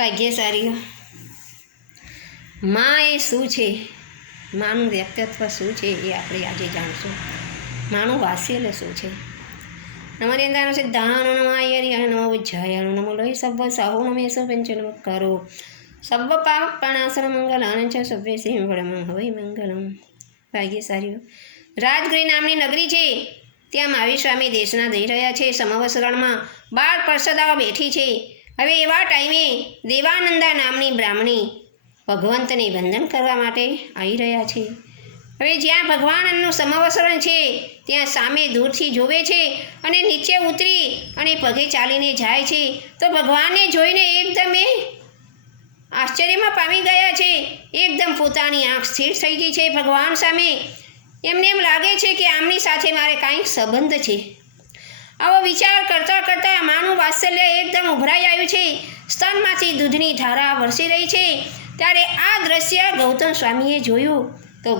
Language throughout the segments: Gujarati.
ભાગ્યશાળીઓ માં એ શું છે, માનું વ્યક્તિત્વ શું છે એ આપણે આજે જાણશું. માનું વાત્સલ્ય શું છે. નમોદેન્દાનો સિદ્ધાનો નમાયરિ નમો ઉજ્જાયનો નમો લોહી સબ્બ સાહુ નમેશો પંચનમ કરો સબ્બ પાપ પ્રણાસન મંગલાન ચ સભ્ય સિંહ વડમ હોય મંગલમ. ભાગ્યશાળીઓ રાજગૃહ નામની નગરી છે. ત્યાં મહાવીર સ્વામી દેશના દઈ રહ્યા છે. સમવસરણમાં 12 પરસદાઓ બેઠી છે. હવે એવા ટાઈમે દેવાનંદા નામની બ્રાહ્મણી ભગવંતને વંદન કરવા માટે આવી રહ્યા છે. હવે જ્યાં ભગવાનનું સમવસરણ છે ત્યાં સામે દૂરથી જોવે છે અને નીચે ઉતરી અને પગે ચાલીને જાય છે. તો ભગવાનને જોઈને એકદમ એ આશ્ચર્યમાં પામી ગયા છે. એકદમ પોતાની આંખ સ્થિર થઈ ગઈ છે ભગવાન સામે. એમને એમ લાગે છે કે આમની સાથે મારે કાંઈક સંબંધ છે. આવો વિચાર કરતાં કરતાં માનું વાત્સલ્ય એકદમ ઉભરાઈ આવ્યું છે. સ્તનમાંથી દૂધની ધારા વરસી રહી છે. ત્યારે આ દ્રશ્ય ગૌતમ સ્વામીએ જોયું. તો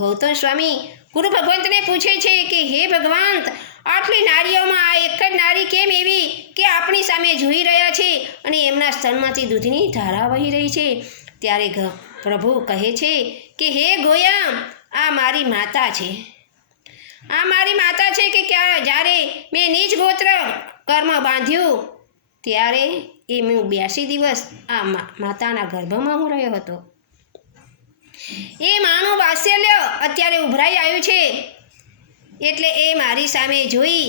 ગૌતમ સ્વામી ગુરુ ભગવંતને પૂછે છે કે હે ભગવંત, આટલી નારીઓમાં આ એક જ નારી કેમ એવી કે આપણી સામે જોઈ રહ્યા છે અને એમના સ્તનમાંથી દૂધની ધારા વહી રહી છે. ત્યારે પ્રભુ કહે છે કે હે ગોયમ, આ મારી માતા છે. આ મારી માતા છે કે જ્યારે મેં નિજ ગોત્ર કર્મ બાંધ્યું ત્યારે એ હું 82 દિવસ આ માતાના ગર્ભમાં હું રહ્યો હતો. એ માનું વાત્સલ્ય અત્યારે ઉભરાઈ આવ્યું છે. એટલે એ મારી સામે જોઈ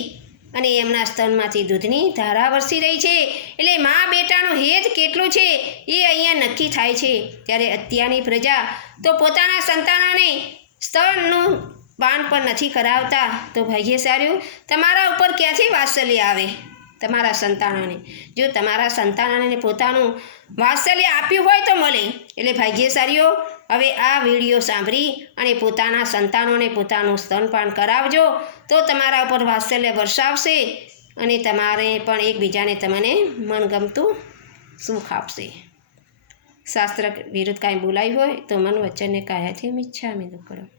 અને એમના સ્તનમાંથી દૂધની ધારા વરસી રહી છે. એટલે મા બેટાનું હેત કેટલું છે એ અહીંયા નક્કી થાય છે. ત્યારે અત્યારની પ્રજા તો પોતાના સંતાનોને સ્તનનું પાન પણ નથી કરાવતા. તો ભાગ્યશાળીઓ તમારા ઉપર ક્યાંથી વાત્સલ્ય આવે તમારા સંતાનોને? જો તમારા સંતાનોને પોતાનું વાત્સલ્ય આપ્યું હોય તો મળે. એટલે ભાગ્યશાળીઓ હવે આ વિડીયો સાંભળી અને પોતાના સંતાનોને પોતાનું સ્તનપાન કરાવજો. તો તમારા ઉપર વાત્સલ્ય વરસાવશે અને તમારે પણ એકબીજાને તમને મનગમતું સુખ આપશે. શાસ્ત્ર વિરુદ્ધ કાંઈ બોલાયું હોય તો મન વચનને કાયાથી મિચ્છામિ દુક્કડમ.